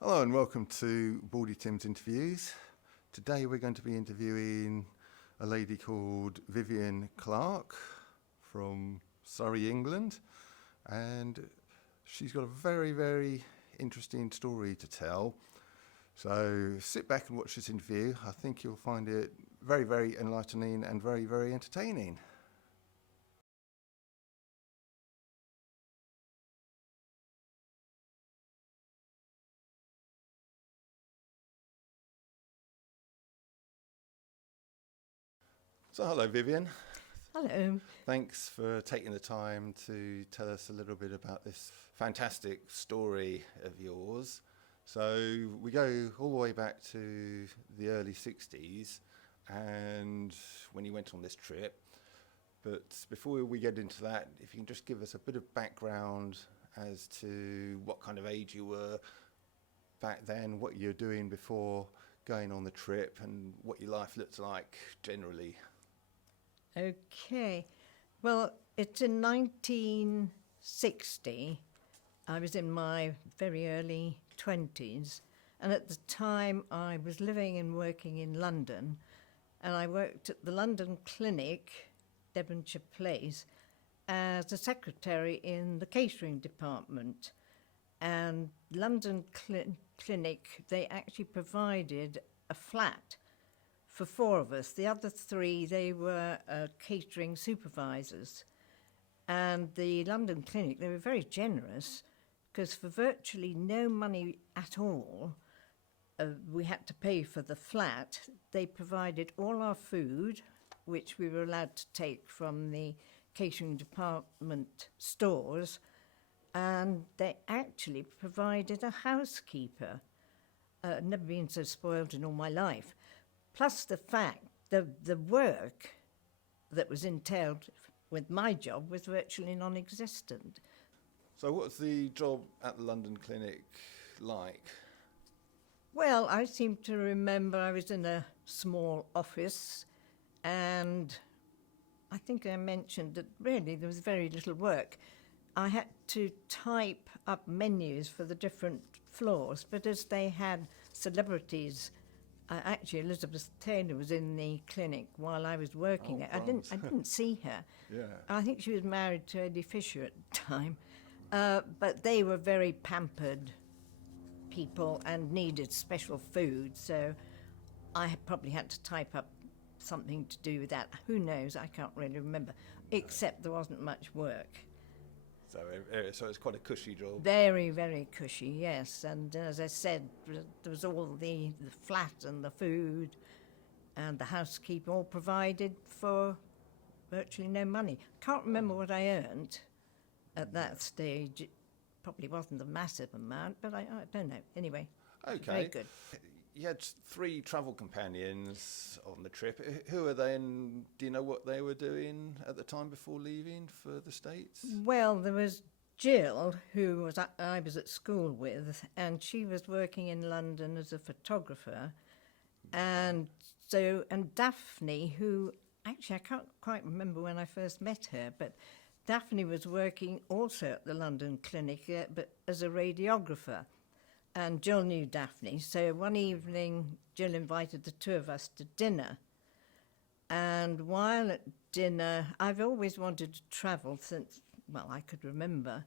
Hello and welcome to Baldy Tim's Interviews. Today we're going to be interviewing a lady called Vivian Clark from Surrey, England, and she's got a very interesting story to tell. So sit back and watch this interview. I think you'll find it very enlightening and very entertaining. So hello Vivian. Hello. Thanks for taking the time to tell us a little bit about this fantastic story of yours. So we go all the way back to the early 60s and when you went on this trip. But before we get into that, if you can just give us a bit of background as to what kind of age you were back then, what you're doing before going on the trip and what your life looked like generally. Okay. Well, it's in 1960. I was in my very early 20s, and at the time I was living and working in London, and I worked at the London Clinic, Devonshire Place, as a secretary in the catering department. And London Clinic, they actually provided a flat for four of us. The other three, they were catering supervisors. And the London Clinic, they were very generous because for virtually no money at all, we had to pay for the flat. They provided all our food, which we were allowed to take from the catering department stores, and they actually provided a housekeeper. Never been so spoiled in all my life. Plus the fact the work that was entailed with my job was virtually non-existent. So what's the job at the London Clinic like? Well, I seem to remember I was in a small office, and I think I mentioned that really there was very little work. I had to type up menus for the different floors, but as they had celebrities, actually Elizabeth Taylor was in the clinic while I was working there. I didn't see her. Yeah. I think she was married to Eddie Fisher at the time, but they were very pampered people and needed special food, so I probably had to type up something to do with that. Who knows? I can't really remember, except there wasn't much work. So it's quite a cushy job. Very cushy, yes. And as I said, there was all the flat and the food and the housekeeper all provided for virtually no money. Can't remember what I earned at that stage. It probably wasn't a massive amount, but I don't know. Anyway, Okay. very good. You had three travel companions on the trip. Who are they, and do you know what they were doing at the time before leaving for the States? Well, there was Jill, who I was at school with, and she was working in London as a photographer. And Daphne, who actually I can't quite remember when I first met her, but Daphne was working also at the London Clinic, but as a radiographer. And Jill knew Daphne, so one evening Jill invited the two of us to dinner. And while at dinner, I've always wanted to travel since, well, I could remember.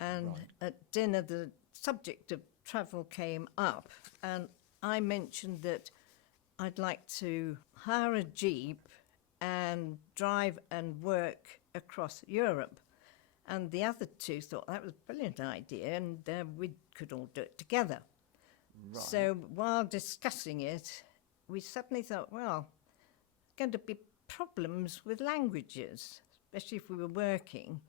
And Right. at dinner, the subject of travel came up, and I mentioned that I'd like to hire a jeep and drive and work across Europe. And the other two thought that was a brilliant idea, and we could all do it together. Right. So while discussing it, we suddenly thought, well, there's going to be problems with languages, especially if we were working.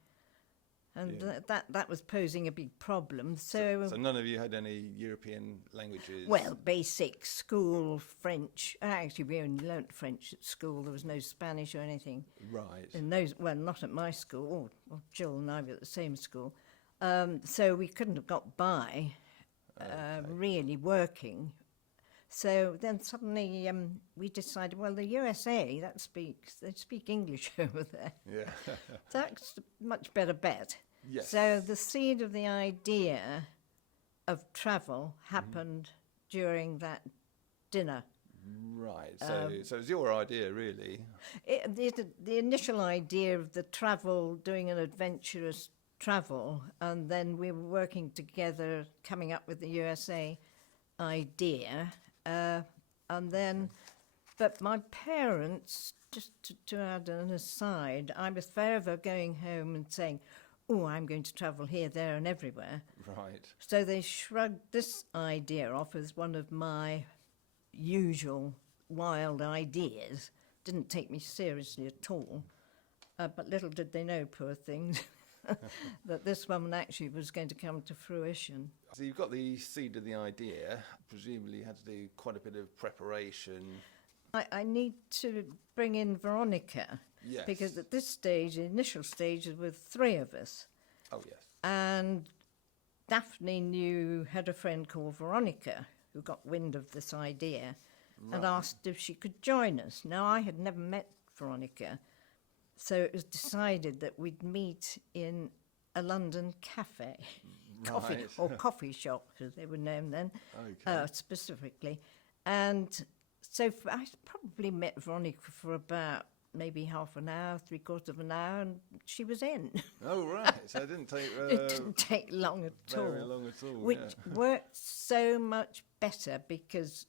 And Yeah. that was posing a big problem. So none of you had any European languages? Well, basic school French. Actually, we only learnt French at school. There was no Spanish or anything. Right. And well, not at my school. Well, Jill and I were at the same school. So we couldn't have got by really working. So then suddenly we decided, well, the USA, they speak English over there. Yeah. That's a much better bet. Yes. So the seed of the idea of travel happened during that dinner. Right. So it was your idea, really. The initial idea of the travel, doing an adventurous travel, and then we were working together, coming up with the USA idea, and then, but my parents, just to add an aside, I was forever going home and saying, oh, I'm going to travel here, there and everywhere. Right. So they shrugged this idea off as one of my usual wild ideas. Didn't take me seriously at all. But little did they know, poor things, that this one actually was going to come to fruition. So you've got the seed of the idea. Presumably you had to do quite a bit of preparation. I need to bring in Veronica. Yes. Because at this stage, the initial stage, there were three of us. Oh, yes. And Daphne had a friend called Veronica who got wind of this idea and asked if she could join us. Now, I had never met Veronica, so it was decided that we'd meet in a London cafe, coffee shop, as they were known then, specifically. And so I probably met Veronica for about maybe half an hour, three-quarters of an hour, and she was in. Oh, right. So it didn't take... it didn't take long at all. Very long at all, which worked so much better because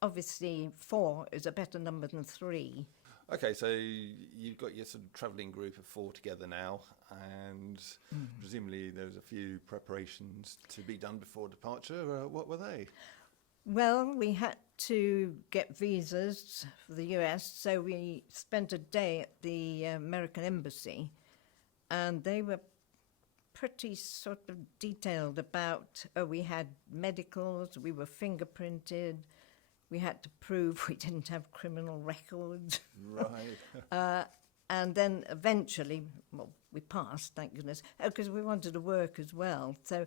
obviously 4 is a better number than 3. Okay, so you've got your sort of travelling group of 4 together now, and presumably there was a few preparations to be done before departure. What were they? Well, we had to get visas for the US, so we spent a day at the American Embassy, and they were pretty sort of detailed about, we had medicals, we were fingerprinted, we had to prove we didn't have criminal records. Right. And then eventually, well, we passed, thank goodness, because we wanted to work as well. So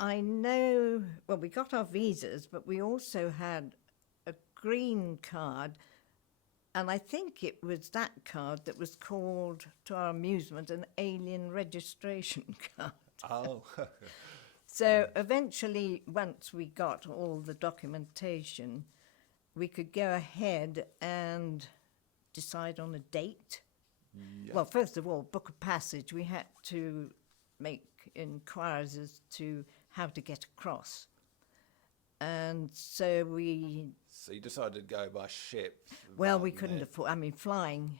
I know, well, we got our visas, but we also had a green card, and I think it was that card that was called, to our amusement, an alien registration card. Oh. So eventually, once we got all the documentation, we could go ahead and decide on a date. Yep. Well, first of all, book a passage. We had to make inquiries as to how to get across. And so So you decided to go by ship? Well, we couldn't afford... I mean, flying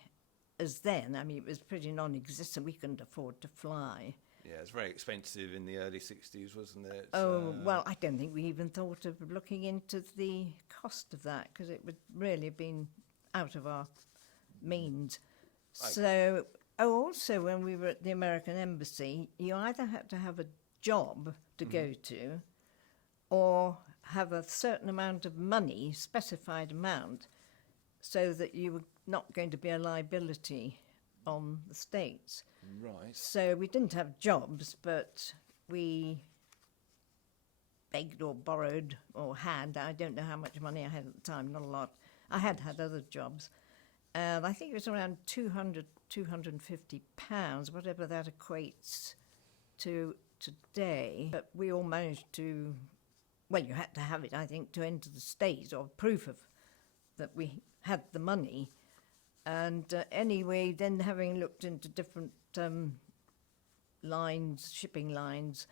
as then, I mean, it was pretty non-existent. We couldn't afford to fly. Yeah, it's very expensive in the early 60s, wasn't it? Well, I don't think we even thought of looking into the cost of that, because it would really have been out of our means. Okay. So, also when we were at the American Embassy, you either had to have a job to go to, or have a certain amount of money, specified amount, so that you were not going to be a liability on the States. Right. So we didn't have jobs, but we begged or borrowed or had. I don't know how much money I had at the time, not a lot. I had other jobs. And I think it was around £200, £250, whatever that equates to today. But we all managed to, well, you had to have it, I think, to enter the States, or proof of that we had the money. And anyway, then having looked into different lines, shipping lines,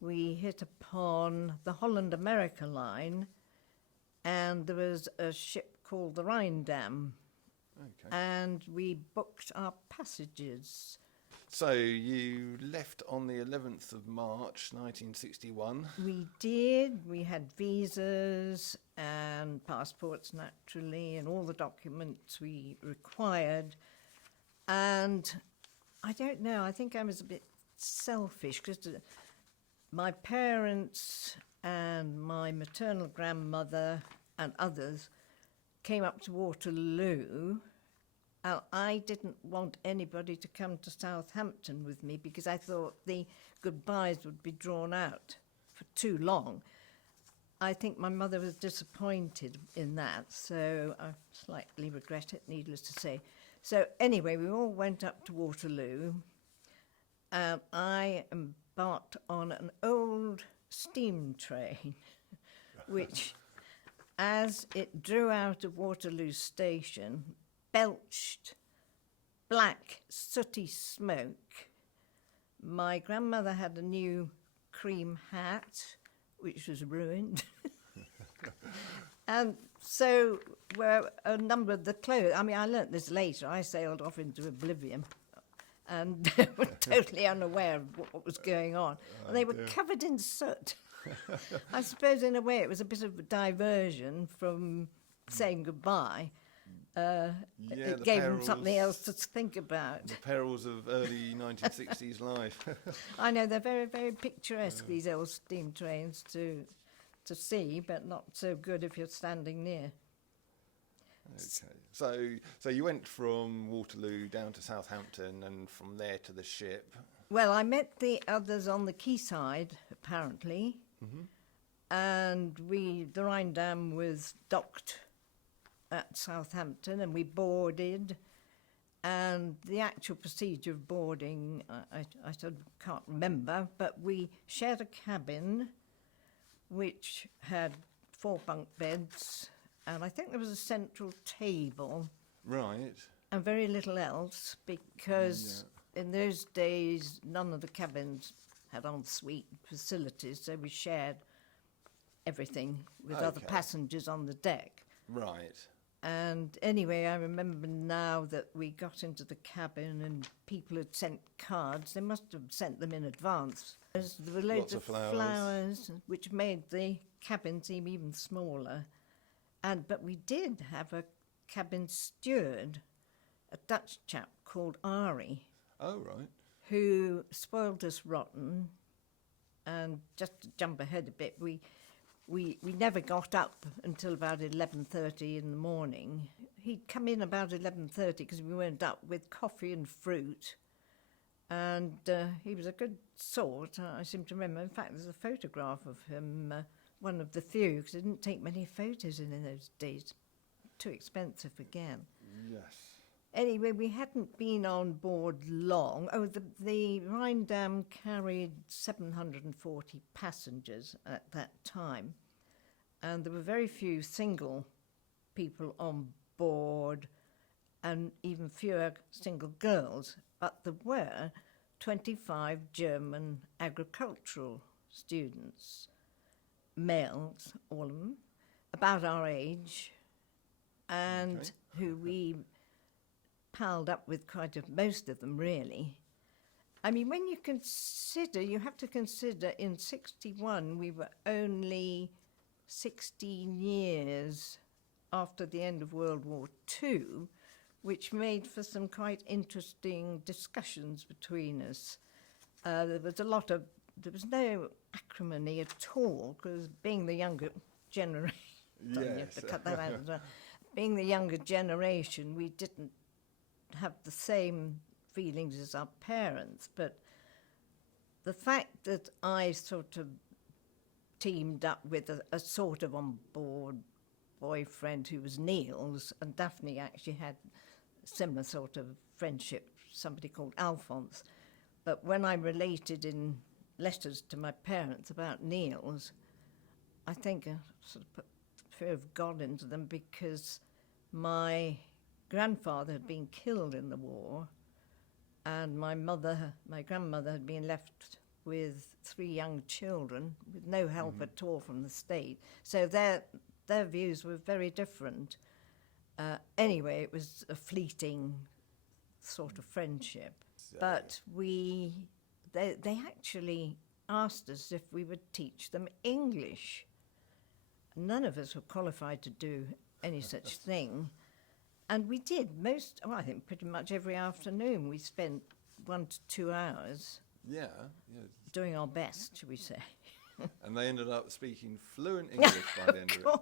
we hit upon the Holland-America line, and there was a ship called the Rhine-Dam, and we booked our passages. So you left on the 11th of March 1961. We did. We had visas and passports, naturally, and all the documents we required. And I don't know, I think I was a bit selfish, because my parents and my maternal grandmother and others came up to Waterloo. I didn't want anybody to come to Southampton with me, because I thought the goodbyes would be drawn out for too long. I think my mother was disappointed in that, so I slightly regret it, needless to say. So anyway, we all went up to Waterloo. I embarked on an old steam train, which, as it drew out of Waterloo Station, belched black, sooty smoke. My grandmother had a new cream hat, which was ruined. And so were a number of the clothes. I mean, I learnt this later. I sailed off into oblivion and were totally unaware of what was going on. And they were covered in soot. I suppose, in a way, it was a bit of a diversion from saying goodbye. It gave them something else to think about. The perils of early 1960s life. I know, they're very, very picturesque, these old steam trains to see, but not so good if you're standing near. Okay. So you went from Waterloo down to Southampton and from there to the ship. Well, I met the others on the quayside, apparently, and the Rhine Dam was docked at Southampton, and we boarded. And the actual procedure of boarding, I sort of can't remember, but we shared a cabin which had 4 bunk beds, and I think there was a central table. Right. And very little else, because in those days none of the cabins had ensuite facilities, so we shared everything with other passengers on the deck. Right. And anyway, I remember now that we got into the cabin and people had sent cards. They must have sent them in advance. There were loads of flowers, which made the cabin seem even smaller. But we did have a cabin steward, a Dutch chap called Ari. Oh, right. Who spoiled us rotten. And just to jump ahead a bit, we never got up until about 11:30 in the morning. He'd come in about 11:30 because we weren't up, with coffee and fruit. And he was a good sort, I seem to remember. In fact, there's a photograph of him, one of the few, because I didn't take many photos in those days. Too expensive again. Yes. Anyway, we hadn't been on board long. Oh, the Rhine Dam carried 740 passengers at that time, and there were very few single people on board, and even fewer single girls. But there were 25 German agricultural students, males, all of them, about our age, and who we palled up with most of them, really. I mean, when you have to consider in 61 we were only 16 years after the end of World War II, which made for some quite interesting discussions between us. There was no acrimony at all, because being the younger generation, you have to cut that out as well. Being the younger generation, we didn't have the same feelings as our parents, but the fact that I sort of teamed up with a sort of on-board boyfriend who was Neil's, and Daphne actually had a similar sort of friendship, somebody called Alphonse. But when I related in letters to my parents about Neil's, I think I sort of put the fear of God into them, because my grandfather had been killed in the war, and my grandmother had been left with 3 young children with no help at all from the state. So their views were very different. Anyway, it was a fleeting sort of friendship. But they actually asked us if we would teach them English. None of us were qualified to do any such thing. And we did I think pretty much every afternoon we spent 1 to 2 hours doing our best, shall we say. And they ended up speaking fluent English by the end of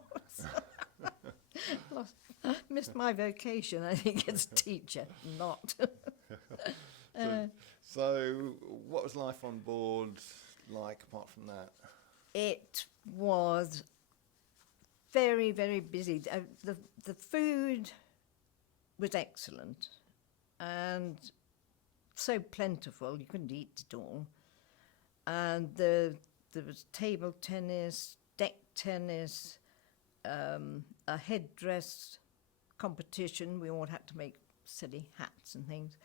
it. Missed my vocation, I think, as a teacher, not. So what was life on board like apart from that? It was very, very busy. The food was excellent and so plentiful you couldn't eat it all, and the there was table tennis, deck tennis, a headdress competition. We all had to make silly hats and things.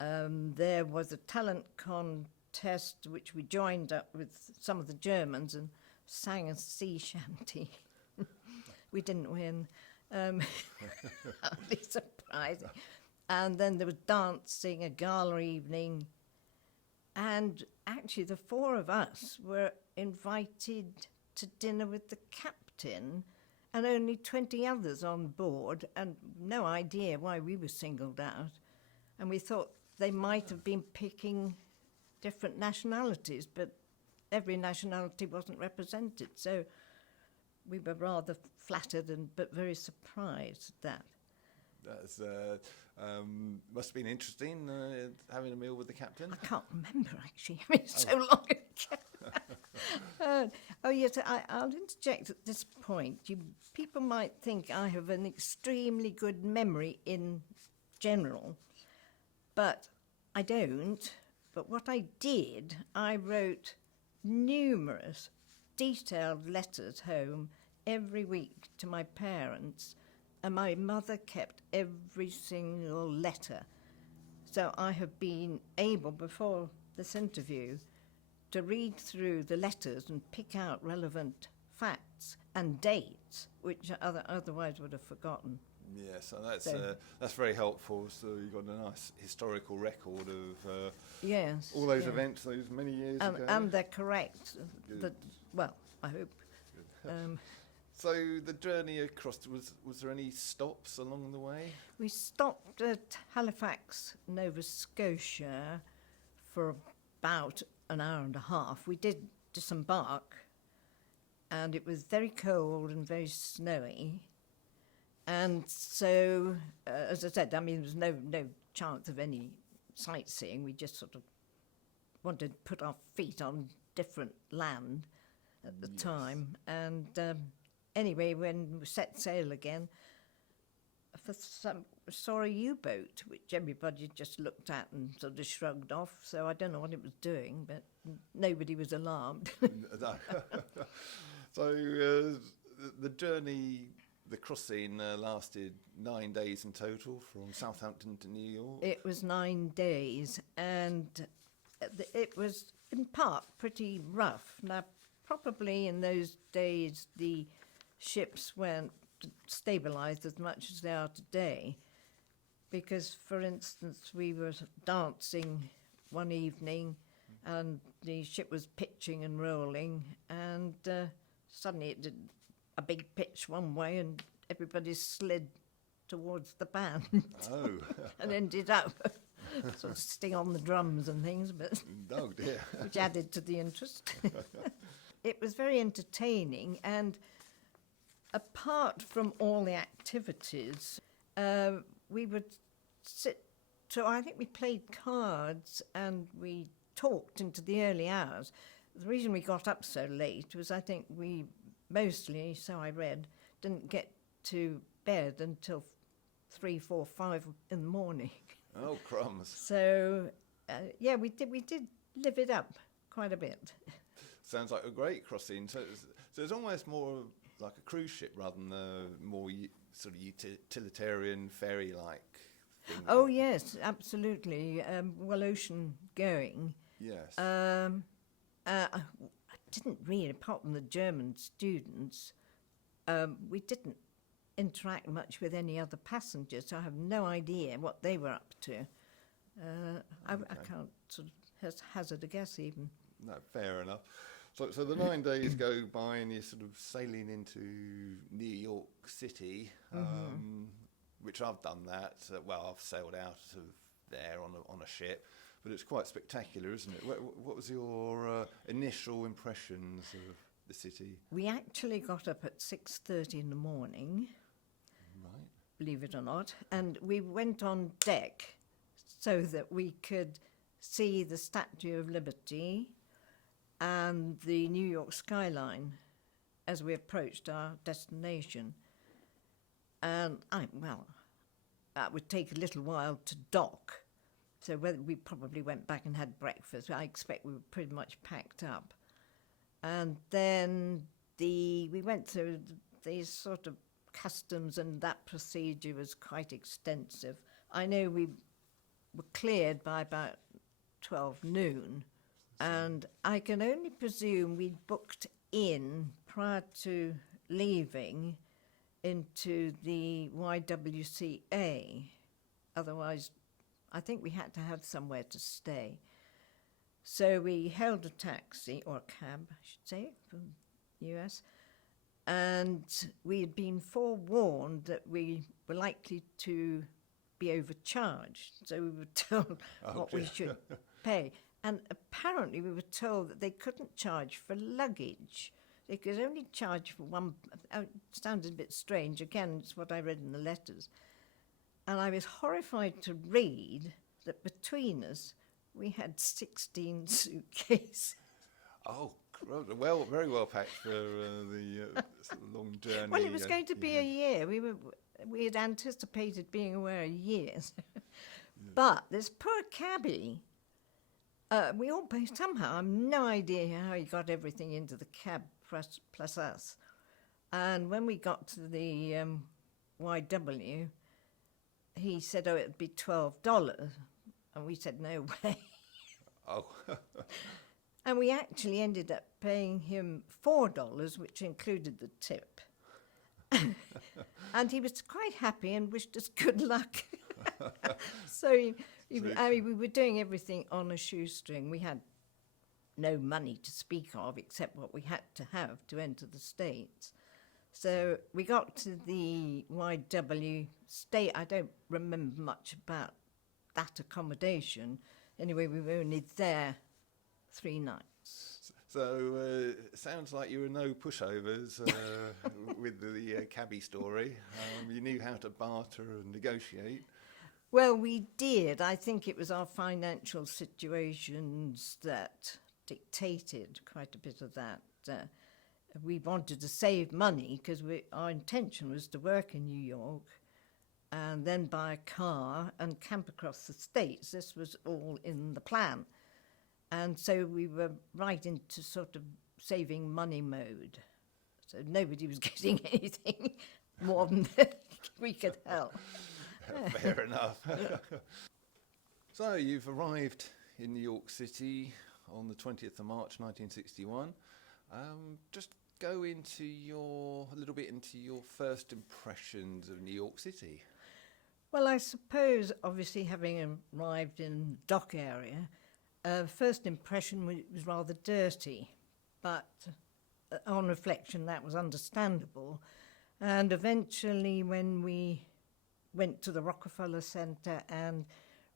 There was a talent contest which we joined up with some of the Germans and sang a sea shanty. We didn't win. Hardly surprising. And then there was dancing, a gala evening. And actually the four of us were invited to dinner with the captain and only 20 others on board, and no idea why we were singled out. And we thought they might have been picking different nationalities, but every nationality wasn't represented. So we were rather flattered but very surprised at that. That's must have been interesting having a meal with the captain. I can't remember, actually. I mean, it's so long ago. Oh, yes, I'll interject at this point. People might think I have an extremely good memory in general, but I don't. But what I did, I wrote numerous detailed letters home every week to my parents, and my mother kept every single letter. So I have been able, before this interview, to read through the letters and pick out relevant facts and dates, which otherwise would have forgotten. Yeah, so that's very helpful. So you've got a nice historical record of yes, all those events, those many years ago. And they're correct. Well, I hope. So the journey across, was there any stops along the way? We stopped at Halifax, Nova Scotia for about an hour and a half. We did disembark, and it was very cold and very snowy. And so, as I said, I mean, there was no chance of any sightseeing. We just sort of wanted to put our feet on different land at the time. And anyway, when we set sail again, saw a U-boat, which everybody just looked at and sort of shrugged off. So I don't know what it was doing, but nobody was alarmed. No. So the journey, the crossing lasted 9 days in total from Southampton to New York? It was 9 days, and it was in part pretty rough. Now, probably in those days the ships weren't stabilised as much as they are today, because, for instance, we were dancing one evening and the ship was pitching and rolling, and suddenly it did a big pitch one way and everybody slid towards the band. Oh. And ended up sort of sitting on the drums and things, but oh dear. which added to the interest. It was very entertaining, and apart from all the activities, we would sit. So I think we played cards and we talked into the early hours. The reason we got up so late was, I think we mostly, so I read, didn't get to bed until 3, 4, 5 in the morning. Oh, crumbs. So, we did live it up quite a bit. Sounds like a great crossing. So it's almost more like a cruise ship rather than a more sort of utilitarian ferry-like thing. Oh, yes, absolutely. Well, ocean going. Yes. I didn't really, apart from the German students, we didn't interact much with any other passengers, so I have no idea what they were up to. I can't sort of hazard a guess even. No, fair enough. So the 9 days go by and you're sort of sailing into New York City, which I've done that. I've sailed out of there on a ship, but it's quite spectacular, isn't it? What was your initial impressions of the city? We actually got up at 6:30 in the morning, Right. believe it or not, and we went on deck so that we could see the Statue of Liberty and the New York skyline as we approached our destination. And that would take a little while to dock. So we probably went back and had breakfast. I expect we were pretty much packed up. And then we went through these sort of customs, and that procedure was quite extensive. I know we were cleared by about 12 noon, and I can only presume we'd booked in prior to leaving into the YWCA. Otherwise, I think we had to have somewhere to stay. So we held a taxi, or a cab, I should say, from US, and we had been forewarned that we were likely to be overcharged. So we were told what we should pay. And apparently we were told that they couldn't charge for luggage. They could only charge for one. It sounded a bit strange. Again, it's what I read in the letters. And I was horrified to read that between us, we had 16 suitcases. Oh, well, very well packed for the sort of long journey. Well, it was going to be a year. We had anticipated being away a year. But this poor cabbie, we all somehow, I've no idea how he got everything into the cab plus us. And when we got to the YW, he said, oh, it'd be $12. And we said, no way. Oh. And we actually ended up paying him $4, which included the tip. And he was quite happy and wished us good luck. So, we were doing everything on a shoestring. We had no money to speak of except what we had to have to enter the States. So we got to the YW state. I don't remember much about that accommodation. Anyway, we were only there 3 nights. So sounds like you were no pushovers with the cabbie story. You knew how to barter and negotiate. Well, we did. I think it was our financial situations that dictated quite a bit of that. We wanted to save money because our intention was to work in New York and then buy a car and camp across the States. This was all in the plan. And so we were right into sort of saving money mode. So nobody was getting anything more than we could help. Fair enough. So you've arrived in New York City on the 20th of March 1961. Just go into a little bit into your first impressions of New York City. Well, I suppose, obviously, having arrived in dock area, first impression was rather dirty, but on reflection, that was understandable. And eventually, when we went to the Rockefeller Center and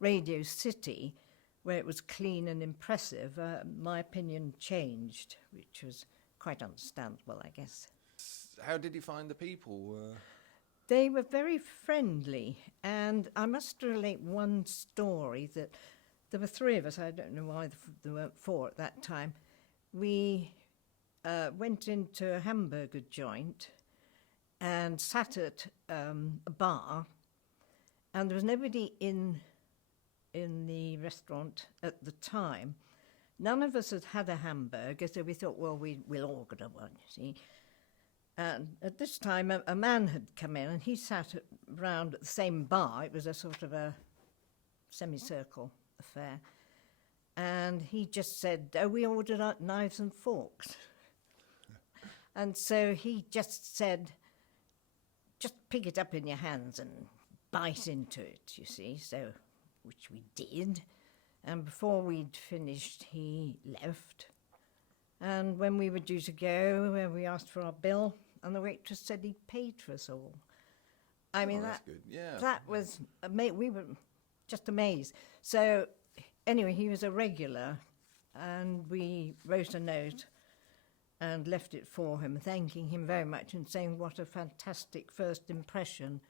Radio City, where it was clean and impressive, my opinion changed, which was quite understandable, I guess. How did you find the people? They were very friendly, and I must relate one story that there were 3 of us. I don't know why there weren't 4 at that time. We went into a hamburger joint and sat at a bar, and there was nobody in the restaurant at the time. None of us had had a hamburger, so we thought, well, we'll order one, you see. And at this time, a man had come in, and he sat round at the same bar. It was a sort of a semicircle affair. And he just said, oh, we ordered out knives and forks. And so he just said, just pick it up in your hands and bite into it, you see, so, which we did. And before we'd finished, he left. And when we were due to go, we asked for our bill, and the waitress said he'd paid for us all. I mean, that's good. Yeah. That was, we were just amazed. So anyway, he was a regular, and we wrote a note and left it for him, thanking him very much and saying what a fantastic first impression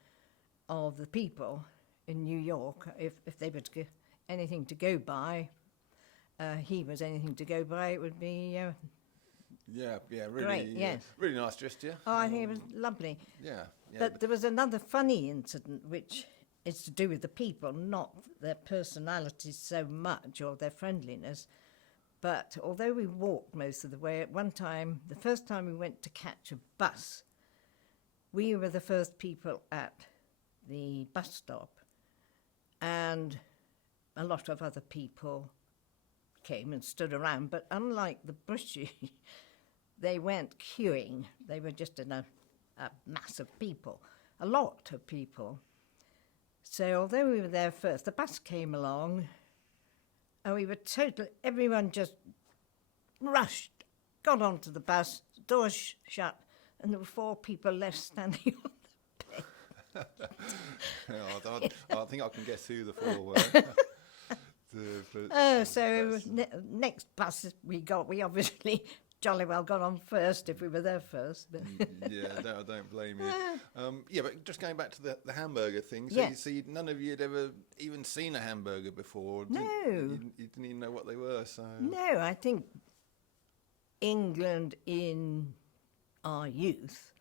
of the people in New York. If they were anything to go by, he was anything to go by, it would be really, great, yes. Really nice gesture. Oh, I think it was lovely. Yeah. But there was another funny incident, which is to do with the people, not their personalities so much or their friendliness. But although we walked most of the way, at one time, the first time we went to catch a bus, we were the first people at the bus stop, and a lot of other people came and stood around. But unlike the British, they weren't queuing. They were just in a mass of people, a lot of people. So although we were there first, the bus came along, and we were everyone just rushed, got onto the bus, the doors shut, and there were 4 people left standing on the bed. I think I can guess who the 4 were. Next bus we got, we obviously jolly well got on first if we were there first. Yeah, I don't blame you. But just going back to the hamburger thing, so, Yeah. so none of you had ever even seen a hamburger before? No. You didn't even know what they were, so... No, I think England in our youth,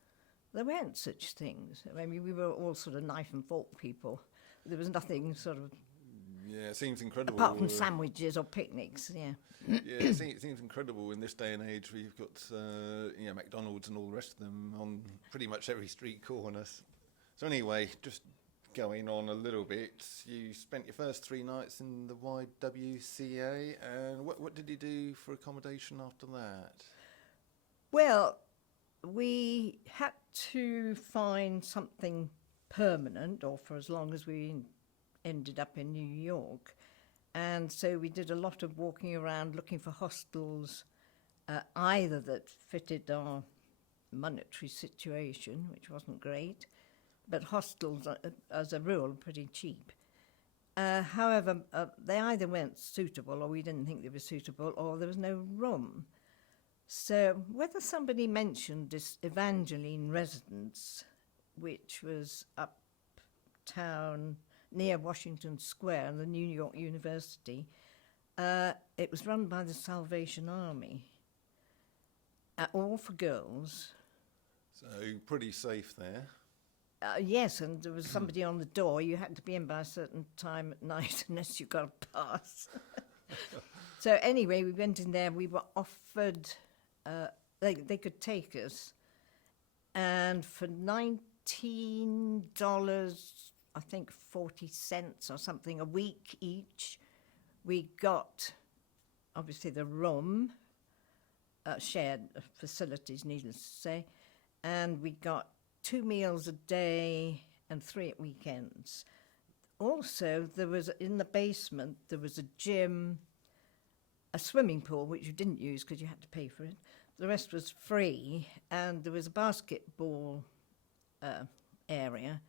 there weren't such things. I mean, we were all sort of knife and fork people. There was nothing sort of... Yeah, it seems incredible. Apart from sandwiches or picnics, yeah. Yeah, it seems incredible in this day and age. We've got McDonald's and all the rest of them on pretty much every street corner. So anyway, just going on a little bit, you spent your first 3 nights in the YWCA, and what did you do for accommodation after that? Well, we had to find something permanent, or for as long as we ended up in New York. And so we did a lot of walking around looking for hostels, either that fitted our monetary situation, which wasn't great, but hostels, as a rule, are pretty cheap. However, they either weren't suitable, or we didn't think they were suitable, or there was no room. So whether somebody mentioned this Evangeline residence, which was uptown near Washington Square and the New York University, it was run by the Salvation Army, all for girls. So pretty safe there. Yes, and there was somebody on the door. You had to be in by a certain time at night unless you got a pass. So anyway, we went in there. We were offered, they could take us, and for $19, I think 40 cents or something a week each, we got, obviously, the room, shared facilities, needless to say, and we got 2 meals a day and 3 at weekends. Also, there was, in the basement, there was a gym, a swimming pool, which you didn't use because you had to pay for it. The rest was free, and there was a basketball area,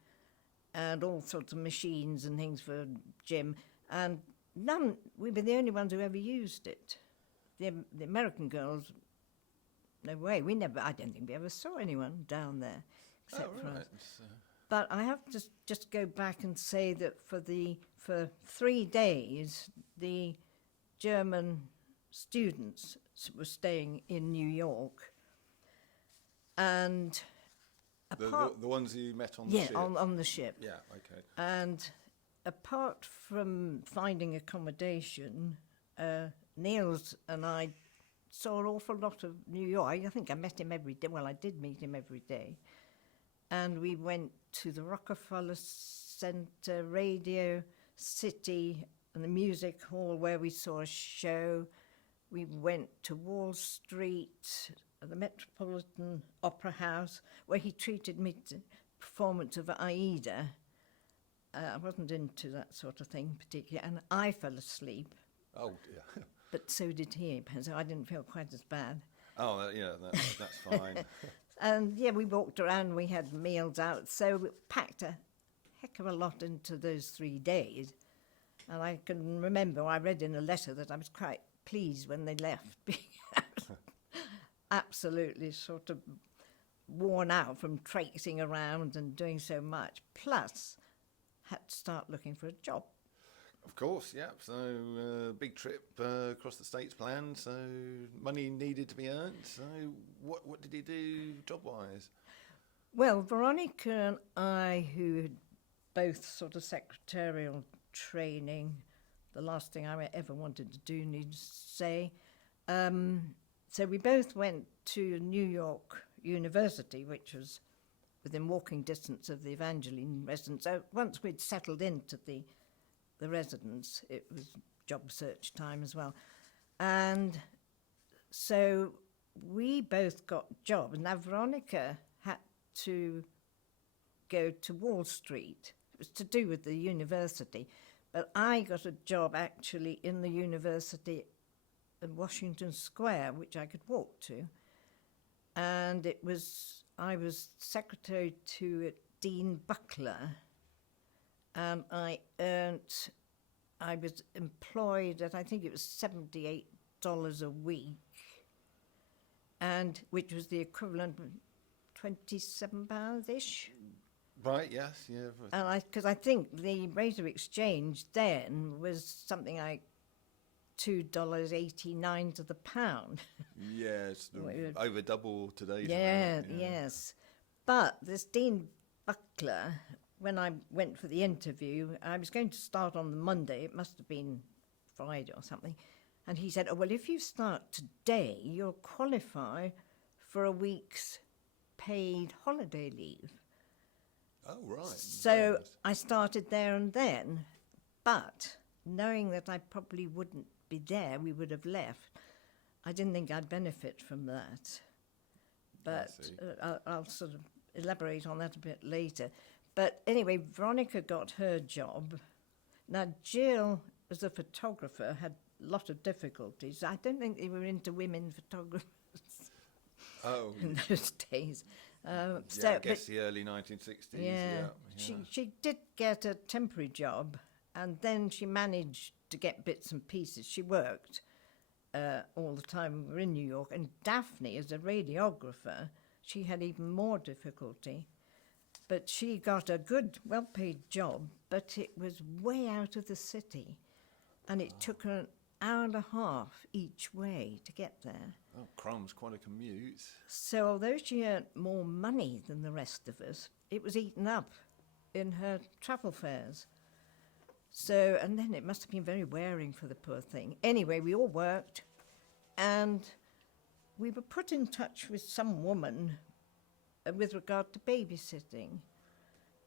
and all sorts of machines and things for gym, and we were the only ones who ever used it. The American girls, no way, I don't think we ever saw anyone down there, except for us. But I have to just go back and say that for 3 days, the German students were staying in New York, and the ones you met on the ship? Yeah, on the ship. Yeah, okay. And apart from finding accommodation, Niels and I saw an awful lot of New York. I think I met him every day. Well, I did meet him every day. And we went to the Rockefeller Center, Radio City, and the music hall where we saw a show. We went to Wall Street, the Metropolitan Opera House, where he treated me to performance of Aida. I wasn't into that sort of thing particularly, and I fell asleep. Oh, dear. But so did he, so I didn't feel quite as bad. Oh, yeah, that's fine. And, yeah, we walked around, we had meals out, so we packed a heck of a lot into those 3 days. And I can remember, I read in a letter that I was quite pleased when they left, being absolutely sort of worn out from traipsing around and doing so much, plus had to start looking for a job. Of course, yeah. So big trip across the States planned, so money needed to be earned. So what did you do job-wise? Well, Veronica and I, who had both sort of secretarial training, the last thing I ever wanted to do, needless to say, So we both went to New York University, which was within walking distance of the Evangeline residence. So once we'd settled into the residence, it was job search time as well. And so we both got jobs. Now, Veronica had to go to Wall Street. It was to do with the university. But I got a job actually in the university in Washington Square, which I could walk to. And I was secretary to Dean Buckler. And I was employed at, I think it was $78 a week, and which was the equivalent of £27-ish. Right, yes, yeah. And because I think the rate of exchange then was something like $2.89 to the pound. Yeah, it's over double today's Yeah, amount, yes. But this Dean Buckler, when I went for the interview, I was going to start on the Monday. It must have been Friday or something. And he said, oh, well, if you start today, you'll qualify for a week's paid holiday leave. Oh, right. So I started there and then. But knowing that I probably wouldn't be there, we would have left, I didn't think I'd benefit from that. But I'll sort of elaborate on that a bit later. But anyway, Veronica got her job. Now, Jill, as a photographer, had a lot of difficulties. I don't think they were into women photographers in those days. I guess the early 1960s. Yeah. She did get a temporary job, and then she managed to get bits and pieces. She worked all the time. We were in New York. And Daphne, as a radiographer, she had even more difficulty. But she got a good, well-paid job, but it was way out of the city. And it took her an hour and a half each way to get there. Oh, crumbs, quite a commute. So although she earned more money than the rest of us, it was eaten up in her travel fares. So, and then it must have been very wearing for the poor thing. Anyway, we all worked, and we were put in touch with some woman with regard to babysitting.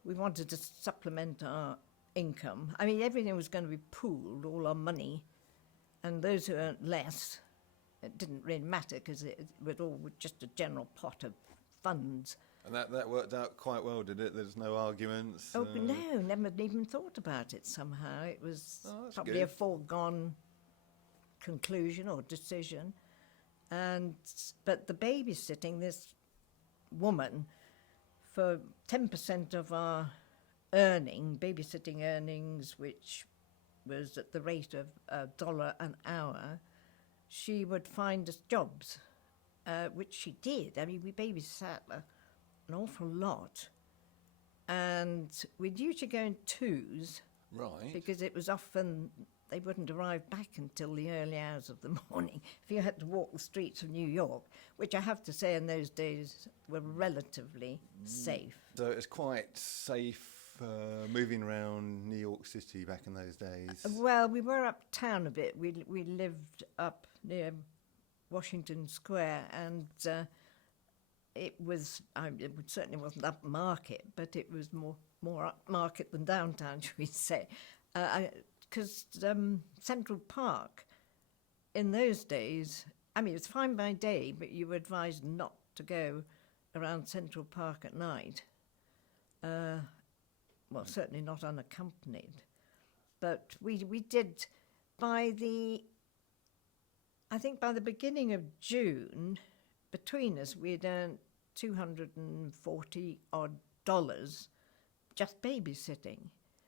We wanted to supplement our income. I mean, everything was going to be pooled, all our money, and those who earned less, it didn't really matter because it was all just a general pot of funds. And that worked out quite well, did it? There's no arguments? Oh, no, never even thought about it somehow. It was probably good. a foregone conclusion or decision. But the babysitting, this woman, for 10% of our babysitting earnings, which was at the rate of $1 an hour, she would find us jobs, which she did. I mean, we babysat an awful lot. And we'd usually go in twos. Right. Because it was often, they wouldn't arrive back until the early hours of the morning. If you had to walk the streets of New York, which I have to say in those days were relatively safe. So it's quite safe moving around New York City back in those days? Well, we were uptown a bit. We lived up near Washington Square, and it certainly wasn't upmarket, but it was more upmarket than downtown, should we say. Because Central Park, in those days, I mean, it was fine by day, but you were advised not to go around Central Park at night. Well, certainly not unaccompanied. But we did, I think by the beginning of June, between us, we'd earned $240 odd just babysitting.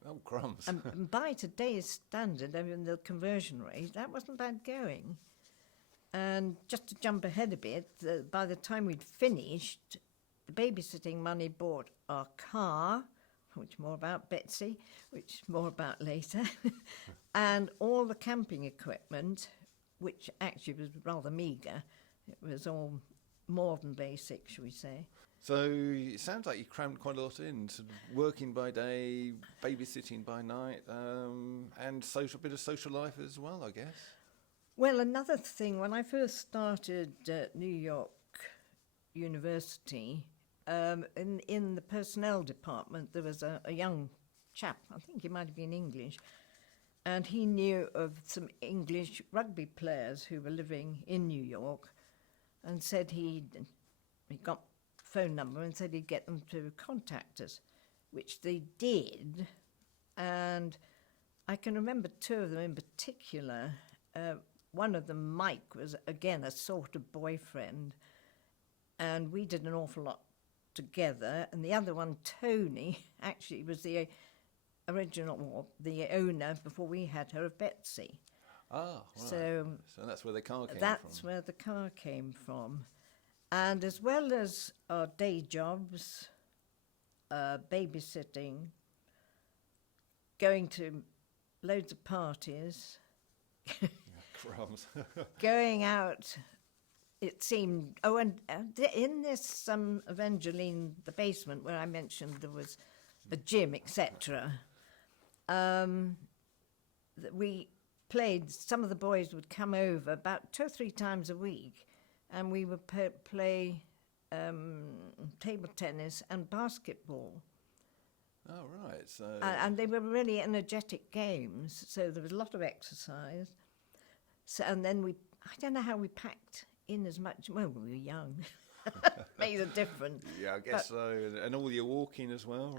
Oh, crumbs. And by today's standard, I mean, the conversion rate, that wasn't bad going. And just to jump ahead a bit, by the time we'd finished, the babysitting money bought our car, which more about Betsy, which more about later, and all the camping equipment, which actually was rather meagre. It was all more than basic, shall we say. So it sounds like you crammed quite a lot in, sort of working by day, babysitting by night, and bit of social life as well, I guess. Well, another thing, when I first started at New York University, in the personnel department, there was a young chap, I think he might have been English, and he knew of some English rugby players who were living in New York, and said he got phone number and said he'd get them to contact us, which they did. And I can remember two of them in particular. One of them, Mike, was again a sort of boyfriend, and we did an awful lot together. And the other one, Tony, actually was the original, or the owner before we had her, of Betsy. Ah, right. So that's where the car came from. that's where the car came from. And as well as our day jobs, babysitting, going to loads of parties, Crumbs. going out, it seemed... Oh, and in this Evangeline, the basement, where I mentioned there was a gym, etc., we played... Some of the boys would come over about 2 or 3 times a week, and we would play table tennis and basketball. Oh, right. So And they were really energetic games, so there was a lot of exercise. So, and then I don't know how we packed in as much. Well, we were young. Made a difference. yeah, I guess so. And all your walking as well.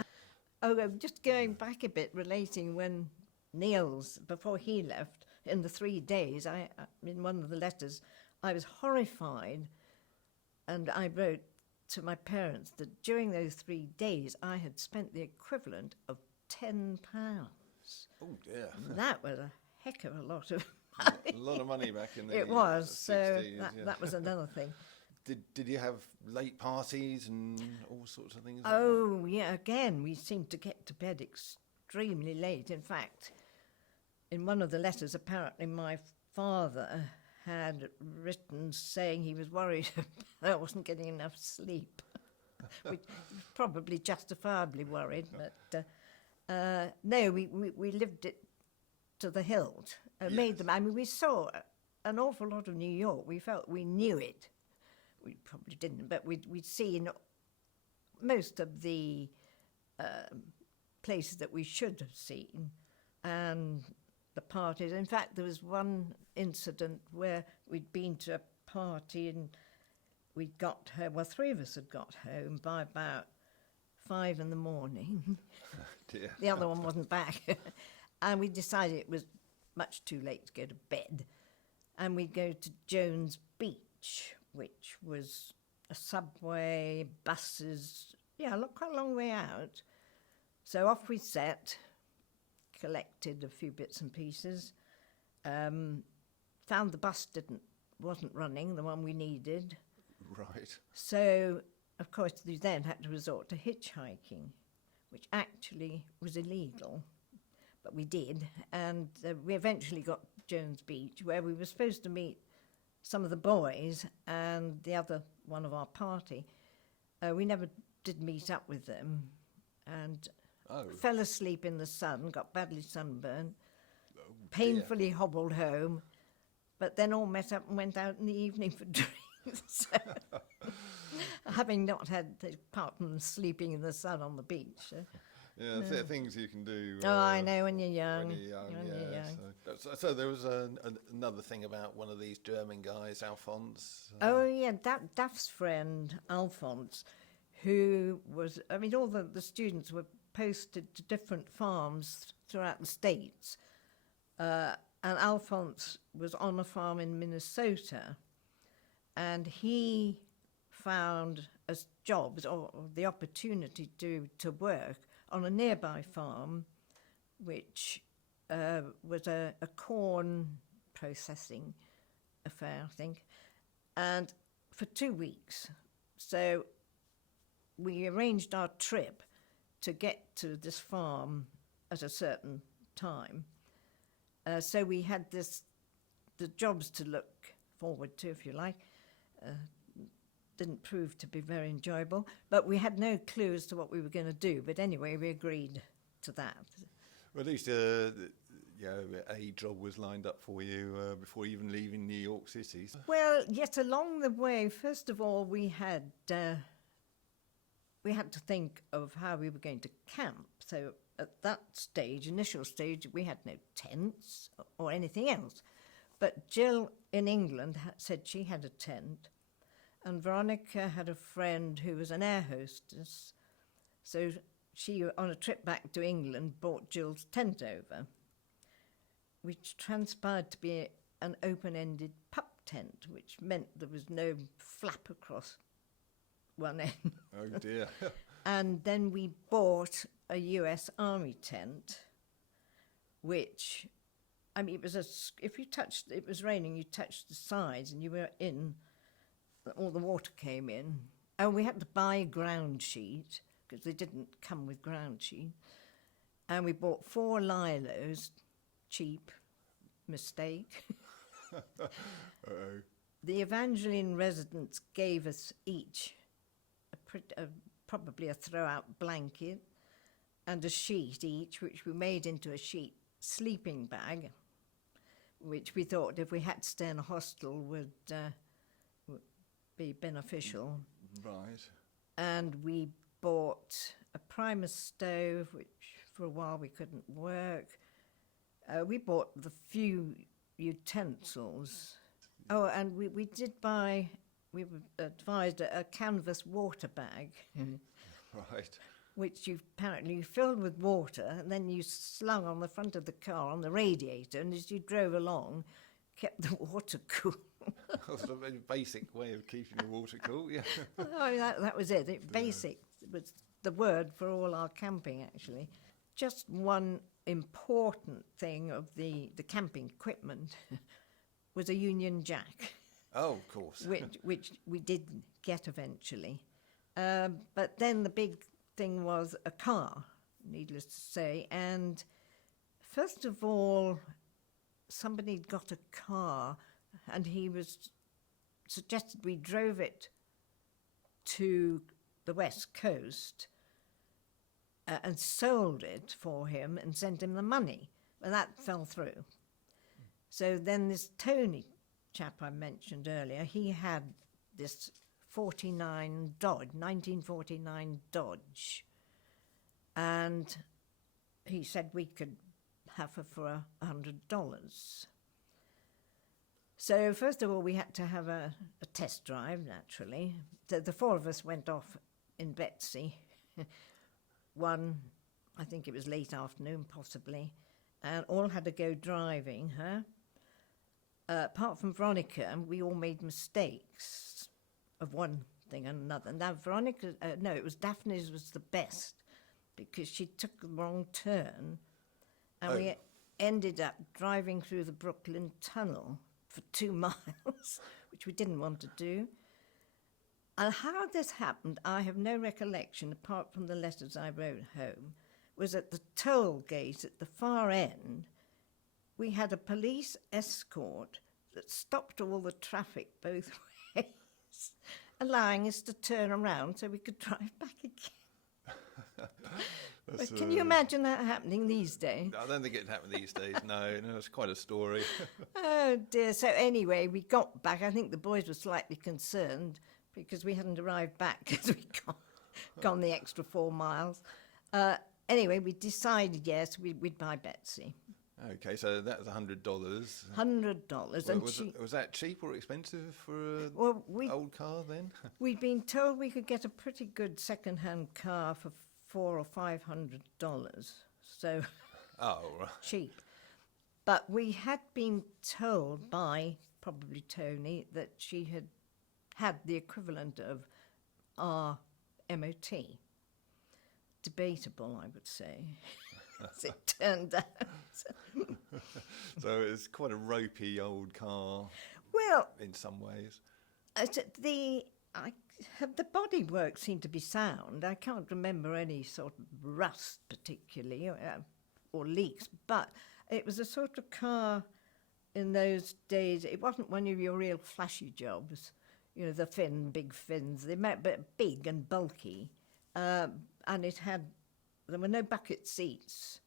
Oh, just going back a bit, relating when Niels, before he left, in the 3 days, in one of the letters, I was horrified, and I wrote to my parents that during those 3 days I had spent the equivalent of £10. Oh, dear. That was a heck of a lot of money. A lot of money back in the It was, 60s, so yeah. that was another thing. Did you have late parties and all sorts of things? Oh, yeah, again, we seemed to get to bed extremely late. In fact, in one of the letters, apparently my father had written saying he was worried that I wasn't getting enough sleep. We probably justifiably worried, but no, we lived it to the hilt. Made them. I mean, we saw an awful lot of New York. We felt we knew it. We probably didn't, but we'd seen most of the places that we should have seen, and the parties. In fact, there was one incident where we'd been to a party and we got home, well, 3 of us had got home by about 5 in the morning. Dear. The other one wasn't back. And we decided it was much too late to go to bed. And we'd go to Jones Beach, which was a subway, buses, quite a long way out. So off we set, collected a few bits and pieces, found the bus wasn't running, the one we needed. Right. So, of course, we then had to resort to hitchhiking, which actually was illegal, but we did. And we eventually got to Jones Beach, where we were supposed to meet some of the boys and the other one of our party. We never did meet up with them, and fell asleep in the sun, got badly sunburned, painfully hobbled home, but then all met up and went out in the evening for drinks. So, having not had, apart from sleeping in the sun on the beach. Yeah, things you can do. I know, when you're young. When you're young, So there was another thing about one of these German guys, Alphonse. Oh, yeah, Duff's friend, Alphonse, who was, I mean, all the students were posted to different farms throughout the States. And Alphonse was on a farm in Minnesota, and he found as jobs or the opportunity to work on a nearby farm, which was a corn processing affair, I think, and for 2 weeks. So we arranged our trip to get to this farm at a certain time. So we had the jobs to look forward to, if you like. Didn't prove to be very enjoyable, but we had no clue as to what we were going to do. But anyway, we agreed to that. Well, at least a job was lined up for you before even leaving New York City. Well, yes, along the way, first of all, we had to think of how we were going to camp. So at that stage, initial stage, we had no tents or anything else. But Jill in England said she had a tent, and Veronica had a friend who was an air hostess. So she, on a trip back to England, brought Jill's tent over, which transpired to be an open-ended pup tent, which meant there was no flap across one end. Oh dear. And then we bought a US Army tent, which, I mean, it was it was raining, you touched the sides and you were in, all the water came in. And we had to buy a ground sheet, because they didn't come with ground sheet. And we bought 4 lilos, cheap, mistake. Uh-oh. The Evangeline residents gave us each probably a throw-out blanket and a sheet each, which we made into a sheet sleeping bag, which we thought if we had to stay in a hostel would be beneficial. Right. And we bought a Primus stove, which for a while we couldn't work. We bought the few utensils. Oh, and we did buy, we were advised a canvas water bag. Right. Which you apparently filled with water and then you slung on the front of the car on the radiator, and as you drove along, kept the water cool. That's a very basic way of keeping your water cool, yeah. Oh, that was it. Basic was the word for all our camping, actually. Just one important thing of the camping equipment was a Union Jack. Oh, of course. which we did get eventually. But then the big thing was a car, needless to say. And first of all, somebody got a car and he suggested we drove it to the West Coast and sold it for him and sent him the money. Well, that fell through. So then this Tony chap I mentioned earlier, he had this 1949 Dodge, and he said we could have her for $100. So first of all, we had to have a test drive, naturally. So the 4 of us went off in Betsy. One, I think it was late afternoon, possibly, and all had to go driving her. Apart from Veronica, we all made mistakes of one thing and another. Now, Veronica, it was Daphne's was the best, because she took the wrong turn, and we ended up driving through the Brooklyn Tunnel for 2 miles, which we didn't want to do. And how this happened, I have no recollection, apart from the letters I wrote home, was at the toll gate at the far end. We had a police escort that stopped all the traffic both ways, allowing us to turn around so we could drive back again. But can you imagine that happening these days? I don't think it'd happen these days, no, it's quite a story. Oh dear. So anyway, we got back. I think the boys were slightly concerned because we hadn't arrived back because we'd gone the extra 4 miles. Anyway, we decided, yes, we'd buy Betsy. Okay, so that was $100. $100. And was that cheap or expensive for an old car then? We'd been told we could get a pretty good second-hand car for $400 or $500. So cheap. But we had been told by probably Tony that she had the equivalent of our MOT. Debatable, I would say, as it turned out. So it's quite a ropey old car. Well, in some ways, the bodywork seemed to be sound. I can't remember any sort of rust particularly or leaks, but it was a sort of car in those days. It wasn't one of your real flashy jobs, the big fins. They meant but big and bulky, and there were no bucket seats.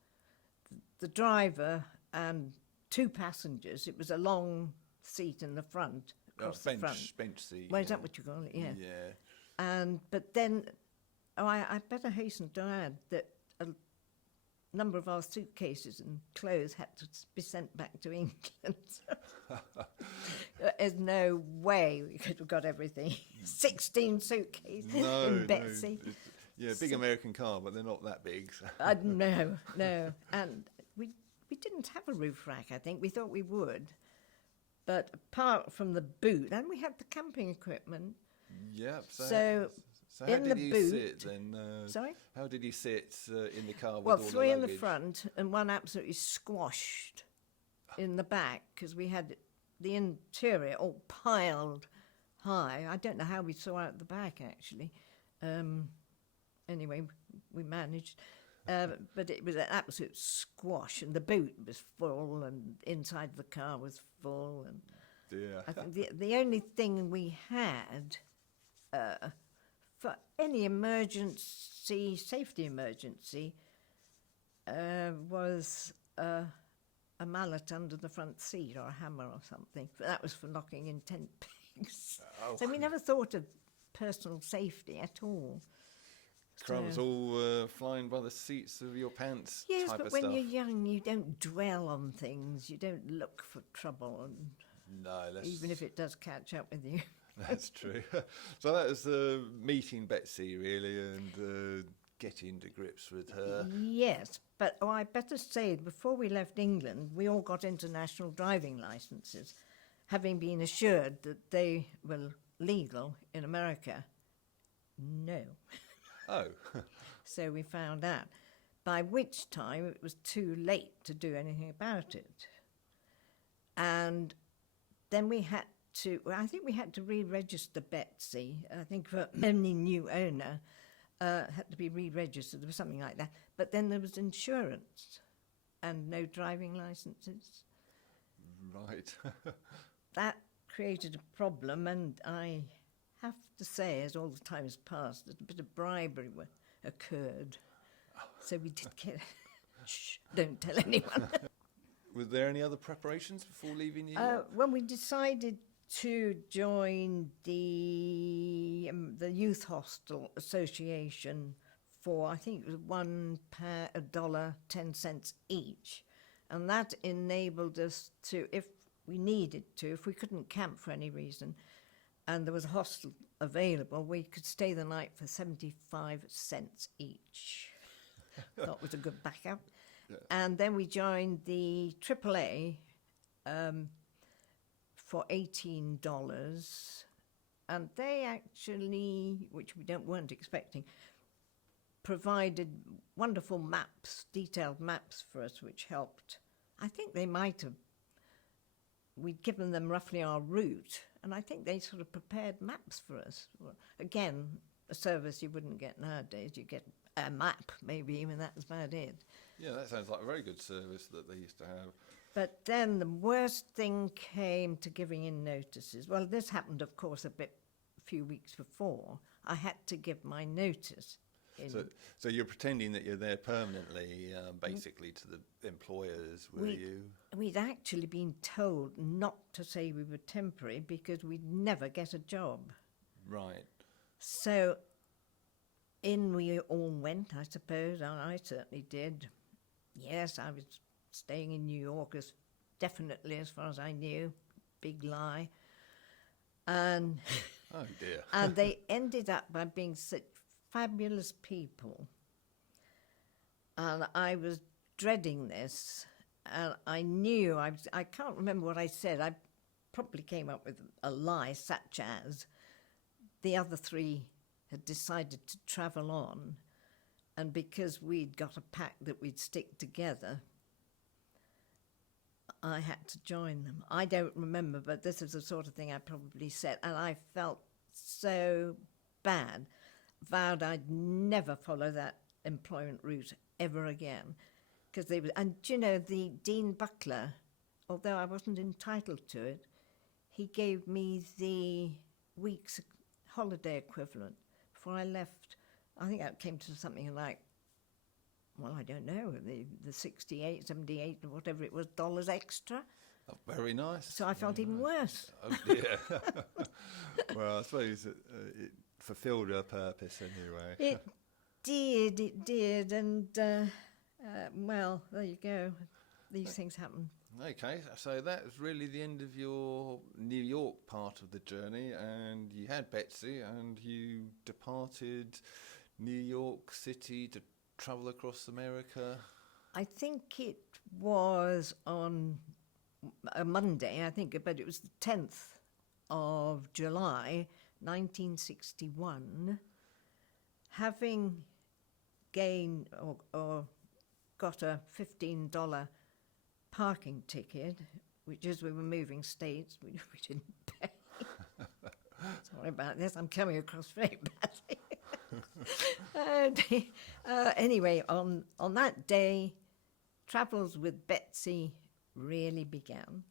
The driver and 2 passengers. It was a long seat in the front, across the front. Bench seat. Well, is that what you call it? Yeah. Yeah. But then, I better hasten to add that a number of our suitcases and clothes had to be sent back to England. There's no way we could have got everything. 16 suitcases in Betsy. No, big American car, but they're not that big. So. No. And we didn't have a roof rack, I think. We thought we would. But apart from the boot, and we had the camping equipment. Yep. So how in did the you boot, sit then? Sorry? How did you sit in the car with Well, all 3 the in the luggage? front and 1 absolutely squashed in the back because we had the interior all piled high. I don't know how we saw out the back, actually. Anyway, we managed. But it was an absolute squash, and the boot was full, and inside the car was full. And Dear. I think the only thing we had for any emergency, safety emergency, was a mallet under the front seat or a hammer or something. But that was for knocking in tent pegs. Oh. So we never thought of personal safety at all. Crumbs all flying by the seats of your pants. Yes, type but of when stuff. you're young, you don't dwell on things. You don't look for trouble, and No, even if it does catch up with you. That's true. So that was meeting Betsy, really, and getting to grips with her. Yes, but I better say, before we left England, we all got international driving licenses, having been assured that they were legal in America. No. Oh. So we found out, by which time it was too late to do anything about it. And then we had to, I think we had to re-register Betsy. I think for any new owner had to be re-registered or something like that. But then there was insurance and no driving licenses. Right. That created a problem, and I have to say, as all the time has passed, that a bit of bribery occurred. So we did get... Shh, don't tell anyone. Was there any other preparations before leaving you? When we decided to join the Youth Hostel Association for, I think it was $1.10 each, and that enabled us to, if we needed to, if we couldn't camp for any reason, and there was a hostel available, we could stay the night for 75 cents each. Thought was a good backup. Yeah. And then we joined the AAA for $18, and they actually, which we weren't expecting, provided wonderful maps, detailed maps for us, which helped. I think they might have, we'd given them roughly our route, and I think they sort of prepared maps for us. Well, again, a service you wouldn't get nowadays. You get a map, maybe, and that's about it. Yeah, that sounds like a very good service that they used to have. But then the worst thing came to giving in notices. Well, this happened, of course, a few weeks before. I had to give my notice. So you're pretending that you're there permanently, basically, to the employers, were you? We'd actually been told not to say we were temporary because we'd never get a job. Right. So in we all went, I suppose, and I certainly did. Yes, I was staying in New York, definitely as far as I knew. Big lie. And Oh, dear. and they ended up by being such fabulous people. And I was dreading this, and I knew, I can't remember what I said. I probably came up with a lie, such as the other 3 had decided to travel on, and because we'd got a pact that we'd stick together, I had to join them. I don't remember, but this is the sort of thing I probably said, and I felt so bad, vowed I'd never follow that employment route ever again. Because they were, and you know, the Dean Butler, although I wasn't entitled to it, he gave me the week's holiday equivalent before I left. I think that came to something like well, I don't know, the 68, 78, whatever it was, dollars extra. Oh, very nice. So I felt even worse. Oh, dear. Well, I suppose it fulfilled her purpose anyway. It did. And, well, there you go. These things happen. Okay, so that's really the end of your New York part of the journey, and you had Betsy, and you departed New York City to travel across America. I think it was on a Monday, but it was the 10th of July, 1961. Having gained or got a $15 parking ticket, which as we were moving states, we didn't pay. Sorry about this, I'm coming across very badly. Anyway, on that day, travels with Betsy really began.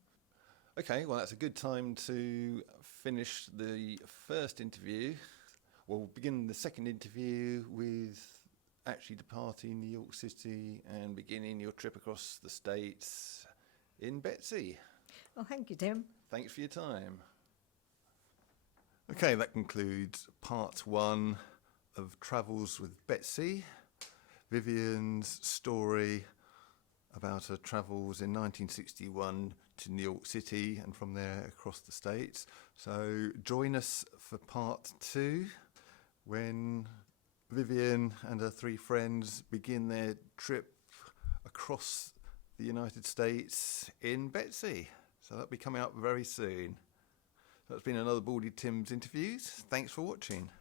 Okay, well, that's a good time to finish the first interview. We'll begin the second interview with actually departing New York City and beginning your trip across the States in Betsy. Well, thank you, Tim. Thanks for your time. Okay, that concludes part one of Travels with Betsy, Vivian's story about her travels in 1961 to New York City and from there across the States. So join us for part two when Vivian and her three friends begin their trip across the United States in Betsy. So that'll be coming up very soon. That's been another Baldy Tim's Interviews. Thanks for watching.